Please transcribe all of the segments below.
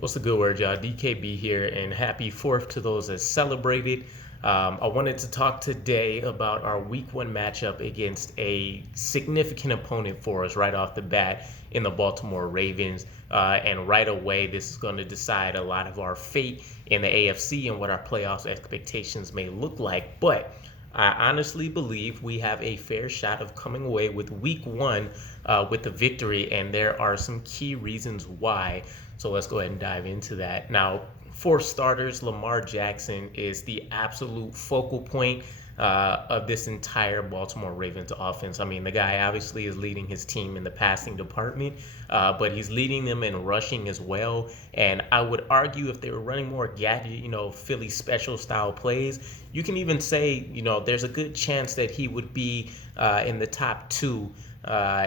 What's the good word, y'all? DKB here, and happy 4th to those that celebrated. I wanted to talk today about our week one matchup against a significant opponent for us right off the bat in the Baltimore Ravens. And right away, this is going to decide a lot of our fate in the AFC and what our playoffs expectations may look like. But I honestly believe we have a fair shot of coming away with week one with a victory, and there are some key reasons why. So let's go ahead and dive into that. Now, for starters, Lamar Jackson is the absolute focal point of this entire Baltimore Ravens offense. I mean, the guy obviously is leading his team in the passing department, but he's leading them in rushing as well. And I would argue if they were running more gadget, Philly special style plays, you can even say, there's a good chance that he would be in the top two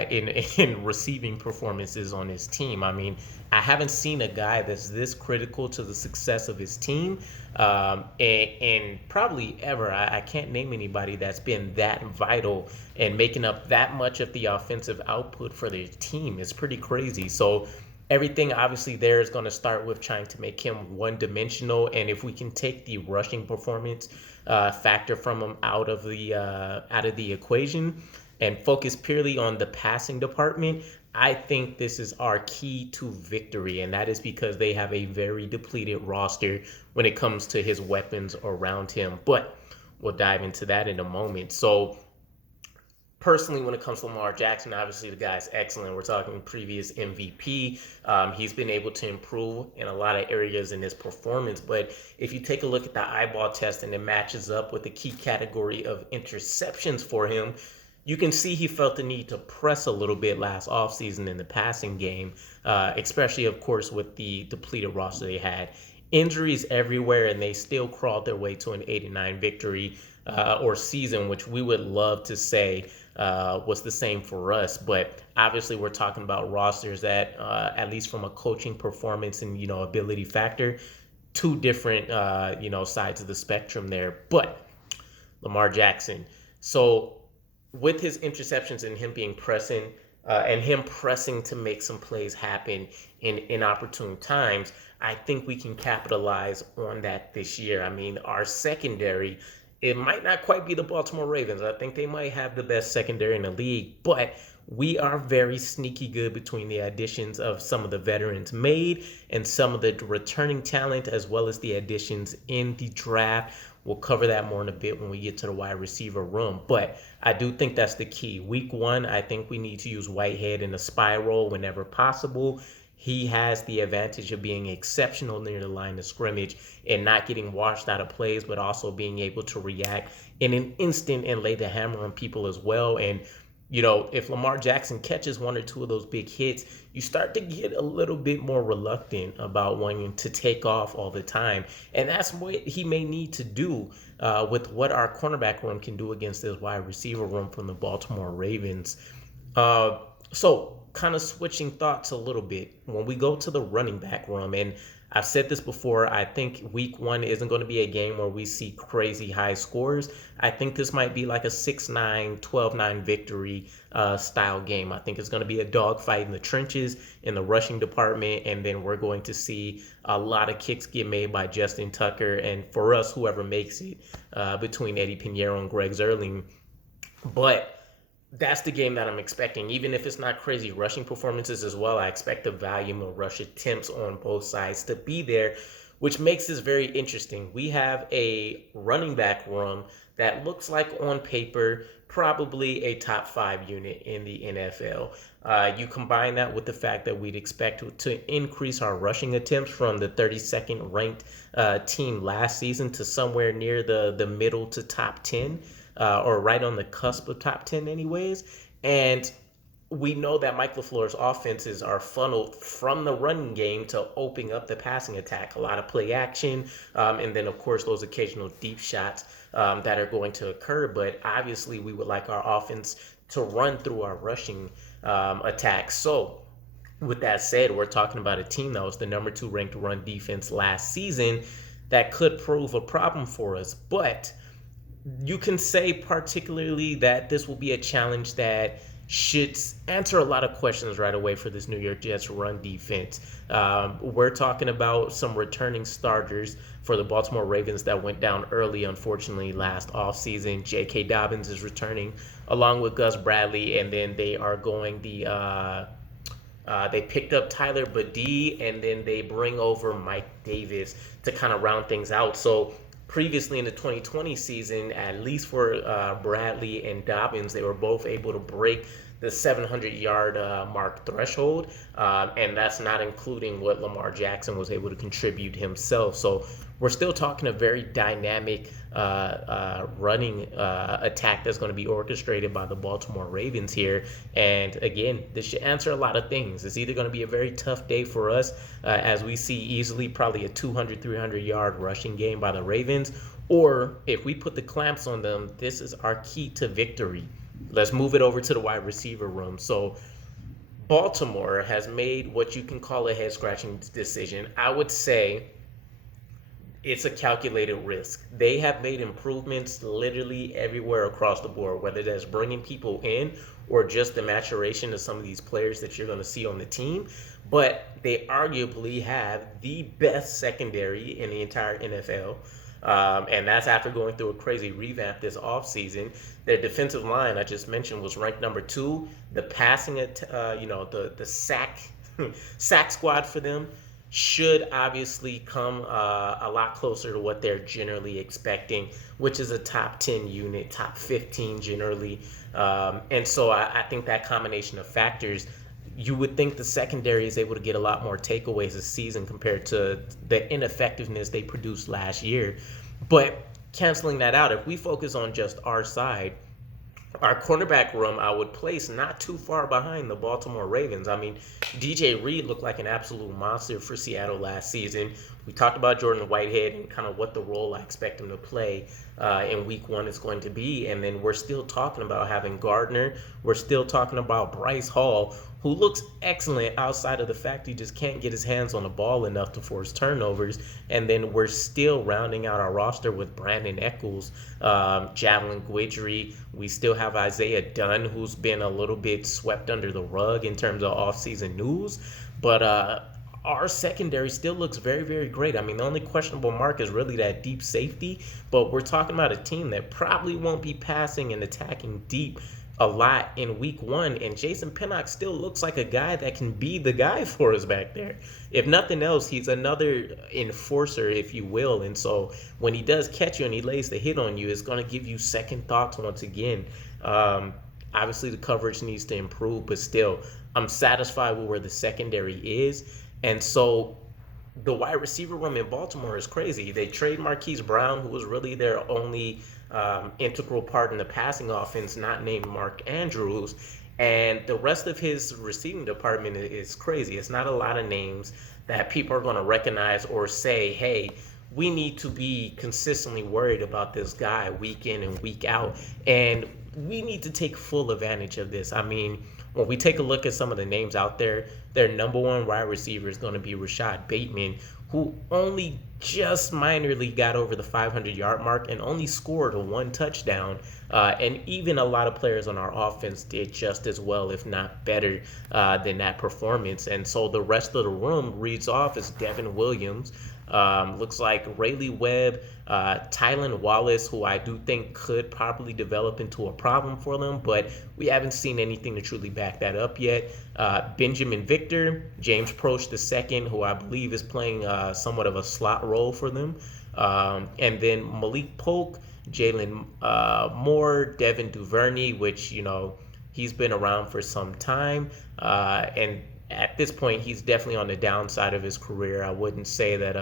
in receiving performances on his team. I mean, I haven't seen a guy that's this critical to the success of his team, and probably ever. I can't name anybody that's been that vital and making up that much of the offensive output for their team. It's pretty crazy. So everything obviously there is going to start with trying to make him one-dimensional, and if we can take the rushing performance factor from him out of the equation and focus purely on the passing department, I think this is our key to victory, and that is because they have a very depleted roster when it comes to his weapons around him. But we'll dive into that in a moment. So personally, when it comes to Lamar Jackson, obviously the guy's excellent. We're talking previous MVP. He's been able to improve in a lot of areas in his performance. But if you take a look at the eyeball test and it matches up with the key category of interceptions for him, you can see he felt the need to press a little bit last offseason in the passing game, especially, of course, with the depleted roster they had. Injuries everywhere, and they still crawled their way to an 89 victory or season, which we would love to say was the same for us. But obviously, we're talking about rosters that, at least from a coaching performance and, ability factor, two different, sides of the spectrum there. But Lamar Jackson. So with his interceptions and him being pressing and him pressing to make some plays happen in inopportune times, I think we can capitalize on that this year. I mean, our secondary, it might not quite be the Baltimore Ravens. I think they might have the best secondary in the league, but we are very sneaky good between the additions of some of the veterans made and some of the returning talent, as well as the additions in the draft. We'll cover that more in a bit when we get to the wide receiver room. But I do think that's the key. Week one, I think we need to use Whitehead in a spiral whenever possible. He has the advantage of being exceptional near the line of scrimmage and not getting washed out of plays, but also being able to react in an instant and lay the hammer on people as well. And if Lamar Jackson catches one or two of those big hits, you start to get a little bit more reluctant about wanting to take off all the time. And that's what he may need to do with what our cornerback room can do against this wide receiver room from the Baltimore Ravens. So kind of switching thoughts a little bit, when we go to the running back room, and I've said this before, I think week one isn't going to be a game where we see crazy high scores. I think this might be like a 6-9, 12-9 victory style game. I think it's going to be a dogfight in the trenches, in the rushing department, and then we're going to see a lot of kicks get made by Justin Tucker, and for us, whoever makes it between Eddie Pinheiro and Greg Zerling. But that's the game that I'm expecting. Even if it's not crazy rushing performances as well, I expect the volume of rush attempts on both sides to be there, which makes this very interesting. We have a running back room that looks like on paper probably a top 5 unit in the NFL. You combine that with the fact that we'd expect to increase our rushing attempts from the 32nd ranked team last season to somewhere near the middle to top 10. Or right on the cusp of top 10 anyways. And we know that Mike LaFleur's offenses are funneled from the running game to opening up the passing attack. A lot of play action, and then, of course, those occasional deep shots that are going to occur. But obviously, we would like our offense to run through our rushing attacks. So with that said, we're talking about a team that was the number 2 ranked run defense last season that could prove a problem for us. But you can say particularly that this will be a challenge that should answer a lot of questions right away for this New York Jets run defense. We're talking about some returning starters for the Baltimore Ravens that went down early, unfortunately, last offseason. J.K. Dobbins is returning along with Gus Bradley, and then they are going they picked up Tyler Badie, and then they bring over Mike Davis to kind of round things out. So previously in the 2020 season, at least for Bradley and Dobbins, they were both able to break the 700-yard mark threshold, and that's not including what Lamar Jackson was able to contribute himself. So we're still talking a very dynamic running attack that's going to be orchestrated by the Baltimore Ravens here. And again, this should answer a lot of things. It's either going to be a very tough day for us, as we see easily probably a 200, 300-yard rushing game by the Ravens, or if we put the clamps on them, this is our key to victory. Let's move it over to the wide receiver room. So Baltimore has made what you can call a head-scratching decision. I would say it's a calculated risk. They have made improvements literally everywhere across the board, whether that's bringing people in or just the maturation of some of these players that you're going to see on the team. But they arguably have the best secondary in the entire NFL. And that's after going through a crazy revamp this offseason. Their defensive line, I just mentioned, was ranked number 2. The passing, the sack squad for them should obviously come a lot closer to what they're generally expecting, which is a top 10 unit, top 15 generally. And so I think that combination of factors, you would think the secondary is able to get a lot more takeaways this season compared to the ineffectiveness they produced last year. But canceling that out, if we focus on just our side, our cornerback room, I would place not too far behind the Baltimore Ravens. I mean, DJ Reed looked like an absolute monster for Seattle last season. We talked about Jordan Whitehead and kind of what the role I expect him to play in week 1 is going to be. And then we're still talking about having Gardner. We're still talking about Bryce Hall, who looks excellent outside of the fact he just can't get his hands on the ball enough to force turnovers. And then we're still rounding out our roster with Brandon Echols, Javelin Guidry. We still have Isaiah Dunn, who's been a little bit swept under the rug in terms of offseason news. But our secondary still looks very, very great. I mean, the only questionable mark is really that deep safety, but we're talking about a team that probably won't be passing and attacking deep a lot in week 1, and Jason Pinnock still looks like a guy that can be the guy for us back there. If nothing else, he's another enforcer, if you will, and so when he does catch you and he lays the hit on you, it's going to give you second thoughts once again. Obviously, the coverage needs to improve, but still, I'm satisfied with where the secondary is. And so the wide receiver room in Baltimore is crazy. They trade Marquise Brown, who was really their only integral part in the passing offense, not named Mark Andrews. And the rest of his receiving department is crazy. It's not a lot of names that people are going to recognize or say, hey, we need to be consistently worried about this guy week in and week out. And we need to take full advantage of this. I mean, when we take a look at some of the names out there, their number 1 wide receiver is going to be Rashad Bateman, who only just minorly got over the 500-yard mark and only scored 1 touchdown. And even a lot of players on our offense did just as well, if not better, than that performance. And so the rest of the room reads off as Devin Williams. Looks like Rayleigh Webb, Tylan Wallace, who I do think could probably develop into a problem for them, but we haven't seen anything to truly back that up yet. Benjamin Victor, James Proche II, who I believe is playing somewhat of a slot role for them. And then Malik Polk, Jalen Moore, Devin Duvernay, which, he's been around for some time. And at this point, he's definitely on the downside of his career. I wouldn't say that.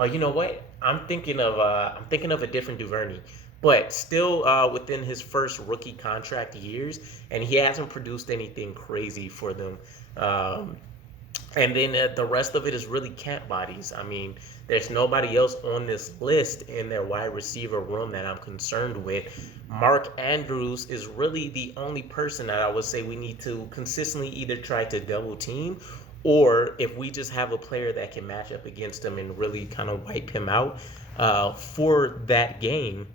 Oh, you know what? I'm thinking of a different Duvernay, but still within his first rookie contract years, and he hasn't produced anything crazy for them. And then the rest of it is really camp bodies. I mean, there's nobody else on this list in their wide receiver room that I'm concerned with. Mark Andrews is really the only person that I would say we need to consistently either try to double team, or if we just have a player that can match up against him and really kind of wipe him out for that game,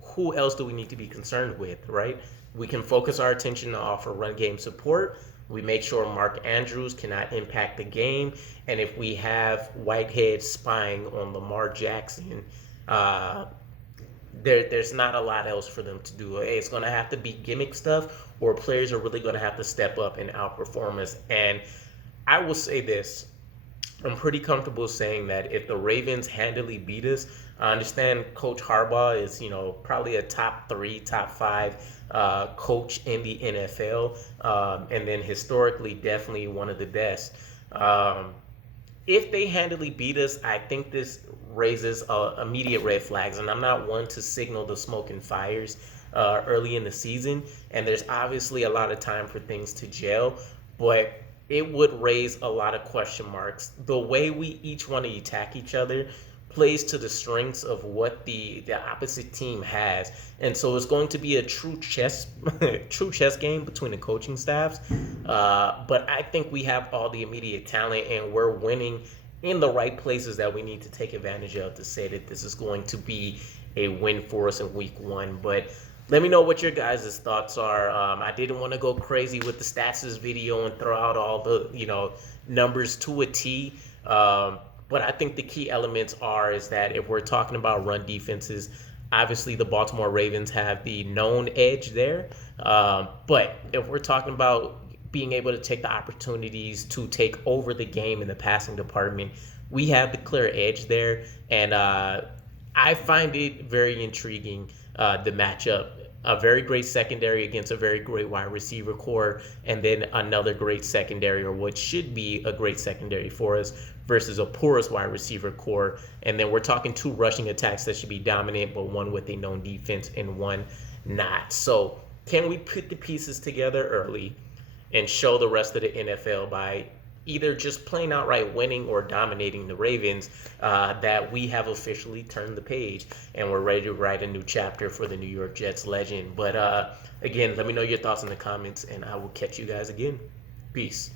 who else do we need to be concerned with, right? We can focus our attention to offer run game support. We make sure Mark Andrews cannot impact the game. And if we have Whitehead spying on Lamar Jackson, there's not a lot else for them to do. It's going to have to be gimmick stuff, or players are really going to have to step up and outperform us. And I will say this. I'm pretty comfortable saying that if the Ravens handily beat us, I understand Coach Harbaugh is, probably a top 3, top 5 coach in the NFL, and then historically definitely one of the best. If they handily beat us, I think this raises immediate red flags, and I'm not one to signal the smoke and fires early in the season, and there's obviously a lot of time for things to gel, but it would raise a lot of question marks. The way we each want to attack each other plays to the strengths of what the opposite team has, and so it's going to be a true chess game between the coaching staffs. But I think we have all the immediate talent, and we're winning in the right places that we need to take advantage of to say that this is going to be a win for us in week 1. But let me know what your guys' thoughts are. I didn't want to go crazy with the stats video and throw out all the numbers to a T. But I think the key elements is that if we're talking about run defenses, obviously the Baltimore Ravens have the known edge there. But if we're talking about being able to take the opportunities to take over the game in the passing department, we have the clear edge there. And I find it very intriguing, the matchup. A very great secondary against a very great wide receiver core, and then another great secondary, or what should be a great secondary for us, versus a porous wide receiver core. And then we're talking 2 rushing attacks that should be dominant, but one with a known defense and one not. So can we put the pieces together early and show the rest of the NFL by either just plain outright winning or dominating the Ravens, that we have officially turned the page and we're ready to write a new chapter for the New York Jets legend? But again, let me know your thoughts in the comments, and I will catch you guys again. Peace.